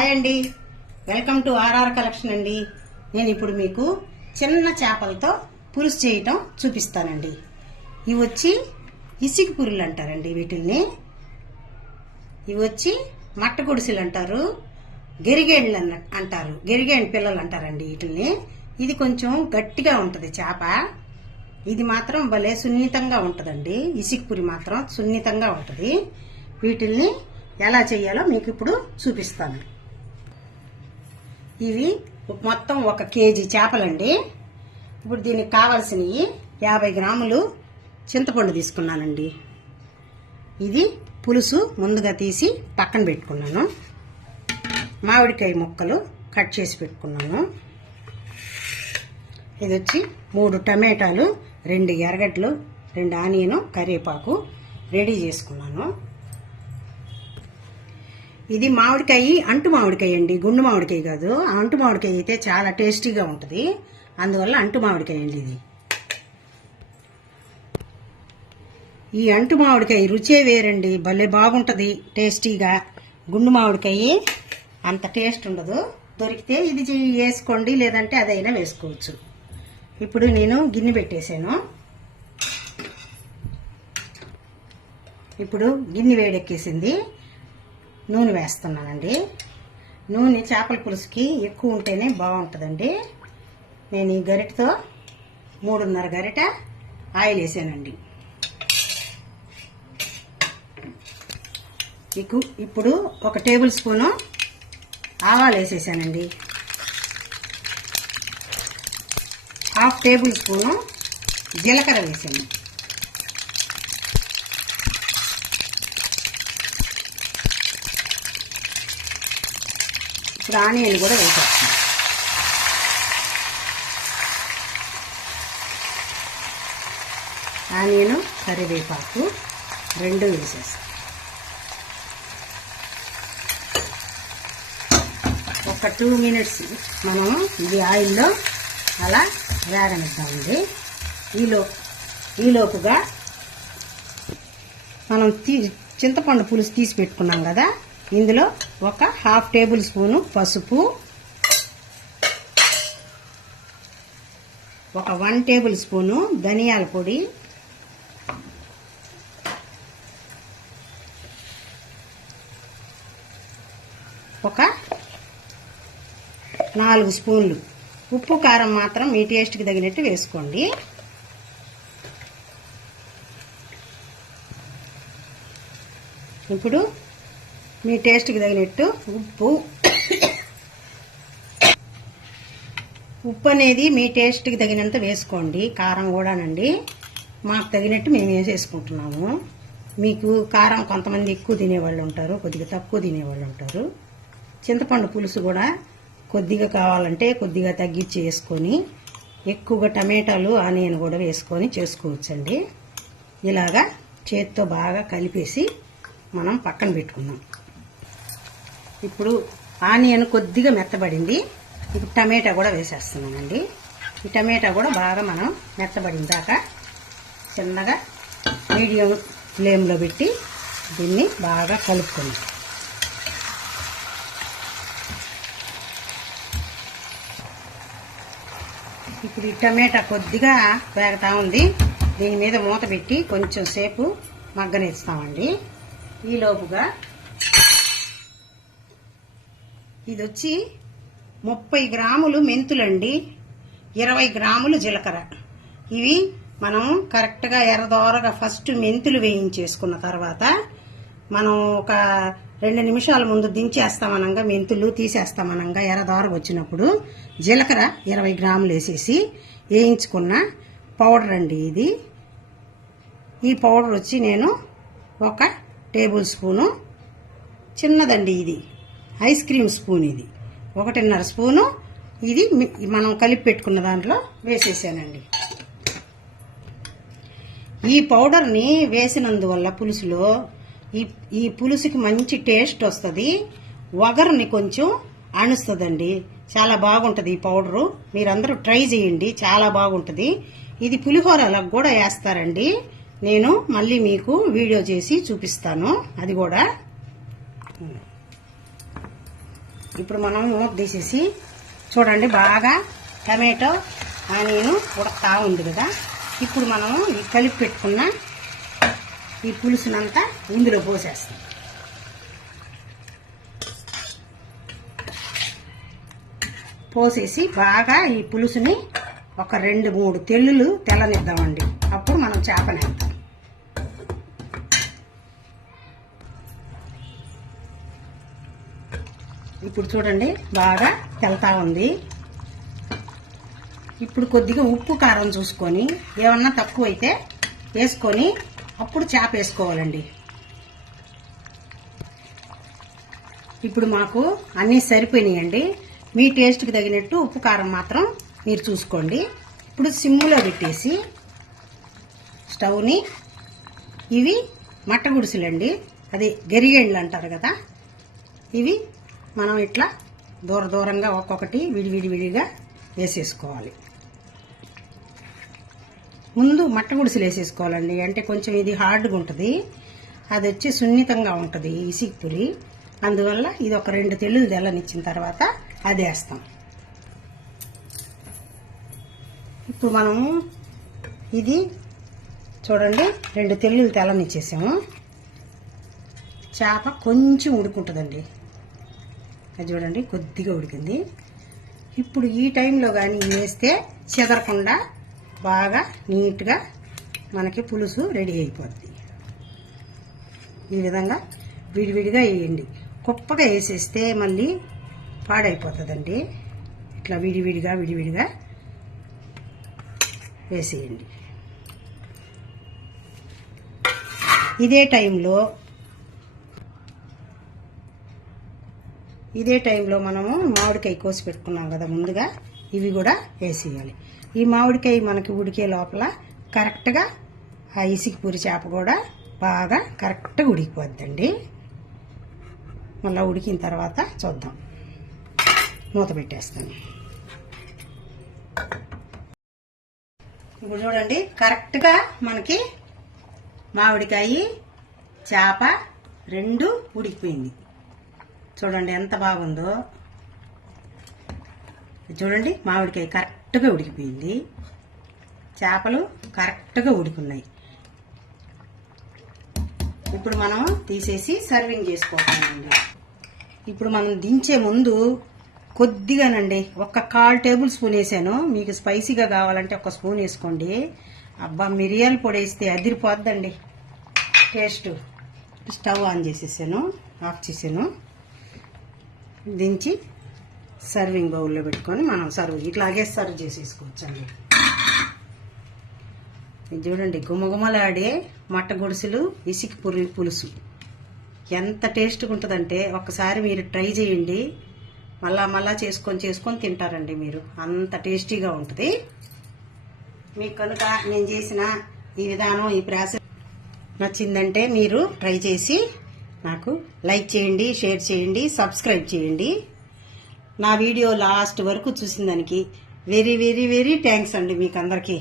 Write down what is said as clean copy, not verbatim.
Hi అండి, welcome to RR collection అండి. నేను ఇప్పుడు మీకు చిన్న చేపలతో పులుసు చేయటం చూపిస్తానండి. ఇవి వచ్చి ఇసిక పురులు అంటారండి వీటిల్ని. ఇవి వచ్చి మట్ట గుడిసెలు అంటారు, గెరిగేండ్లు అంటారు, గెరిగేండ్ పిల్లలు అంటారండి వీటిల్ని. ఇది కొంచెం గట్టిగా ఉంటది చేప. ఇది మాత్రం భలే సున్నితంగా ఉంటదండి. ఇసిక పురి మాత్రం సున్నితంగా ఉంటది. వీటిల్ని ఎలా చేయాలో మీకు ఇప్పుడు చూపిస్తాను. ఇవి మొత్తం 1 కేజీ చేపలండి. ఇప్పుడు దీనికి కావాల్సినవి 50 గ్రాములు చింతపండు తీసుకున్నానండి. ఇది పులుసు ముందుగా తీసి పక్కన పెట్టుకున్నాను. మామిడికాయ ముక్కలు కట్ చేసి పెట్టుకున్నాను. ఇది వచ్చి 3 టమాటాలు, 2 ఎర్రగడ్డలు, 2 ఆనియన్, కరివేపాకు రెడీ చేసుకున్నాను. ఇది మామిడికాయ, అంటు మామిడికాయ అండి, గుండు మామిడికాయ కాదు. అంటు మామిడికాయ అయితే చాలా టేస్టీగా ఉంటుంది, అందువల్ల అంటు మామిడికాయ అండి ఇది. ఈ అంటు మామిడికాయ రుచే వేరండి, భలే బాగుంటుంది టేస్టీగా. గుండు మామిడికాయ అంత టేస్ట్ ఉండదు. దొరికితే ఇది వేసుకోండి, లేదంటే అదైనా వేసుకోవచ్చు. ఇప్పుడు నేను గిన్నె పెట్టేశాను. ఇప్పుడు గిన్నె వేడెక్కేసింది. నూనె వేస్తున్నానండి. నూనె చేపల పులుసుకి ఎక్కువ ఉంటేనే బాగుంటుందండి. నేను ఈ గరిటతో 3.5 గరిట ఆయిల్ వేసానండి. ఇప్పుడు 1 టేబుల్ స్పూను ఆవాలు వేసేసానండి. 1/2 టేబుల్ స్పూను జీలకర్ర వేసాను. ఇప్పుడు ఆనియన్ కూడా వేసేస్తాను. ఆనియన్, కరివేపాకు 2 వేసేస్తాను. ఒక 2 మినిట్స్ మనం ఇది ఆయిల్లో అలా వేగనిద్దామండి. ఈలోపుగా మనం చింతపండు పులుసు తీసి పెట్టుకున్నాం కదా, ఇందులో 1/2 టేబుల్ స్పూను పసుపు, 1 టేబుల్ స్పూను ధనియాల పొడి, 4 స్పూన్లు ఉప్పు, కారం మాత్రం మీ టేస్ట్కి తగినట్టు వేసుకోండి. ఇప్పుడు మీ టేస్ట్కి తగినట్టు ఉప్పు అనేది మీ టేస్ట్కి తగినంత వేసుకోండి. కారం కూడానండి మాకు తగినట్టు మేము వేసేసుకుంటున్నాము. మీకు కారం కొంతమంది ఎక్కువ తినేవాళ్ళు ఉంటారు, కొద్దిగా తక్కువ తినేవాళ్ళు ఉంటారు. చింతపండు పులుసు కూడా కొద్దిగా కావాలంటే కొద్దిగా తగ్గించి వేసుకొని, ఎక్కువగా టమాటాలు, ఆనియన్ కూడా వేసుకొని చేసుకోవచ్చండి. ఇలాగా చేతితో బాగా కలిపేసి మనం పక్కన పెట్టుకుందాం. ఇప్పుడు ఆనియన్ కొద్దిగా మెత్తబడింది. ఇప్పుడు టమాటా కూడా వేసేస్తున్నానండి. ఈ టమాటా కూడా బాగా మనం మెత్తబడిన దాకా చిన్నగా మీడియం ఫ్లేమ్లో పెట్టి దీన్ని బాగా కలుపుకుందాం. ఇప్పుడు ఈ టమాటా కొద్దిగా వేగుతా ఉంది. దీని మీద మూత పెట్టి కొంచెం సేపు మగ్గనిస్తామండి. ఈలోపుగా ఇది వచ్చి 30 గ్రాములు మెంతులండి, 20 గ్రాములు జీలకర్ర. ఇవి మనం కరెక్ట్గా ఎర్రదోరగా ఫస్ట్ మెంతులు వేయించేసుకున్న తర్వాత మనం ఒక 2 నిమిషాల ముందు దించేస్తామనంగా, మెంతులు తీసేస్తామనంగా ఎర్రదోరగా వచ్చినప్పుడు జీలకర్ర 20 గ్రాములు వేసేసి వేయించుకున్న పౌడర్ అండి ఇది. ఈ పౌడర్ వచ్చి నేను 1 టేబుల్ స్పూను, చిన్నదండి ఇది, ఐస్ క్రీమ్ స్పూన్ ఇది, 1.5 స్పూను ఇది మనం కలిపి పెట్టుకున్న దాంట్లో వేసేసానండి. ఈ పౌడర్ని వేసినందువల్ల పులుసులో ఈ పులుసుకి మంచి టేస్ట్ వస్తుంది, వగరుని కొంచెం అణుస్తుందండి. చాలా బాగుంటుంది ఈ పౌడరు. మీరందరూ ట్రై చేయండి, చాలా బాగుంటుంది. ఇది పులిహోరలకు కూడా వేస్తారండి. నేను మళ్ళీ మీకు వీడియో చేసి చూపిస్తాను అది కూడా. ఇప్పుడు మనం మూత తీసేసి చూడండి, బాగా టమాటో ఆనియన్ ఉడకతా ఉంది కదా. ఇప్పుడు మనం ఈ కలిపి పెట్టుకున్న ఈ పులుసునంతా ఇందులో పోసేస్తాం. పోసేసి బాగా ఈ పులుసుని ఒక 2-3 తెల్లులు తెల్లనిద్దామండి. అప్పుడు మనం చేపనేద్దాం. ఇప్పుడు చూడండి, బాగా తెల్తా ఉంది. ఇప్పుడు కొద్దిగా ఉప్పు కారం చూసుకొని ఏమన్నా తక్కువైతే వేసుకొని అప్పుడు చేప వేసుకోవాలండి. ఇప్పుడు మాకు అన్నీ సరిపోయినాయండి. మీ టేస్ట్కి తగినట్టు ఉప్పు కారం మాత్రం మీరు చూసుకోండి. ఇప్పుడు సిమ్లో పెట్టేసి స్టవ్ని, ఇవి మట్ట గుడిసెలండి, అది గరిగెండ్లు అంటారు కదా, ఇవి మనం ఇట్లా దూరంగా ఒక్కొక్కటి విడివిడిగా వేసేసుకోవాలి. ముందు మట్ట గుడిసెలు వేసేసుకోవాలండి, అంటే కొంచెం ఇది హార్డ్గా ఉంటుంది, అది వచ్చి సున్నితంగా ఉంటుంది ఇసికి పులి. అందువల్ల ఇది ఒక 2 తెల్లులు తెల్లనిచ్చిన తర్వాత అది వేస్తాం. ఇప్పుడు మనము ఇది చూడండి 2 తెల్లులు తెల్లనిచ్చేసాము. చేప కొంచెం ఉడుకుంటుందండి, అది చూడండి కొద్దిగా ఉడికింది. ఇప్పుడు ఈ టైంలో కానీ వేస్తే చెదరకుండా బాగా నీట్గా మనకి పులుసు రెడీ అయిపోద్ది. ఈ విధంగా విడివిడిగా వేయండి. కుప్పగా వేసేస్తే మళ్ళీ పాడైపోతుందండి. ఇట్లా విడివిడిగా వేసేయండి. ఇదే టైంలో మనము మామిడికాయ కోసి పెట్టుకున్నాం కదా ముందుగా, ఇవి కూడా వేసేయాలి. ఈ మామిడికాయ మనకి ఉడికే లోపల కరెక్ట్గా ఆ ఇసికి పూరి చేప కూడా బాగా కరెక్ట్గా ఉడికిపోద్దండి. మళ్ళీ ఉడికిన తర్వాత చూద్దాం. మూత పెట్టేస్తాను. ఇప్పుడు చూడండి, కరెక్ట్గా మనకి మామిడికాయ చేప 2 ఉడికిపోయింది. చూడండి ఎంత బాగుందో. చూడండి, మామిడికాయ కరెక్ట్గా ఉడికిపోయింది, చేపలు కరెక్ట్గా ఉడికున్నాయి. ఇప్పుడు మనం తీసేసి సర్వింగ్ చేసుకోవాలండి. ఇప్పుడు మనం దించే ముందు కొద్దిగానండి ఒక 1/4 టేబుల్ స్పూన్ వేసాను. మీకు స్పైసీగా కావాలంటే 1 స్పూన్ వేసుకోండి. అబ్బా, మిరియాల పొడి వేస్తే అదిరిపోద్దండి టేస్ట్. స్టవ్ ఆన్ చేసేసాను, ఆఫ్ చేసాను. దించి సర్వింగ్ బౌల్లో పెట్టుకొని మనం ఇట్లాగే సర్వ్ చేసేసుకోవచ్చండి. ఇది చూడండి, గుమగుమలాడే మట్ట గుడిసెలు ఇసికి పులుసు ఎంత టేస్ట్గా ఉంటుందంటే ఒక్కసారి మీరు ట్రై చేయండి. మళ్ళా చేసుకొని తింటారండి మీరు, అంత టేస్టీగా ఉంటుంది. మీకు కనుక నేను చేసిన ఈ విధానం, ఈ ప్రాసెస్ నచ్చిందంటే మీరు ట్రై చేసి నాకు లైక్ చేయండి, షేర్ చేయండి, సబ్స్క్రైబ్ చేయండి. నా వీడియో లాస్ట్ వరకు చూసిన దానికి వెరీ థ్యాంక్స్ అండి మీకు అందరికీ.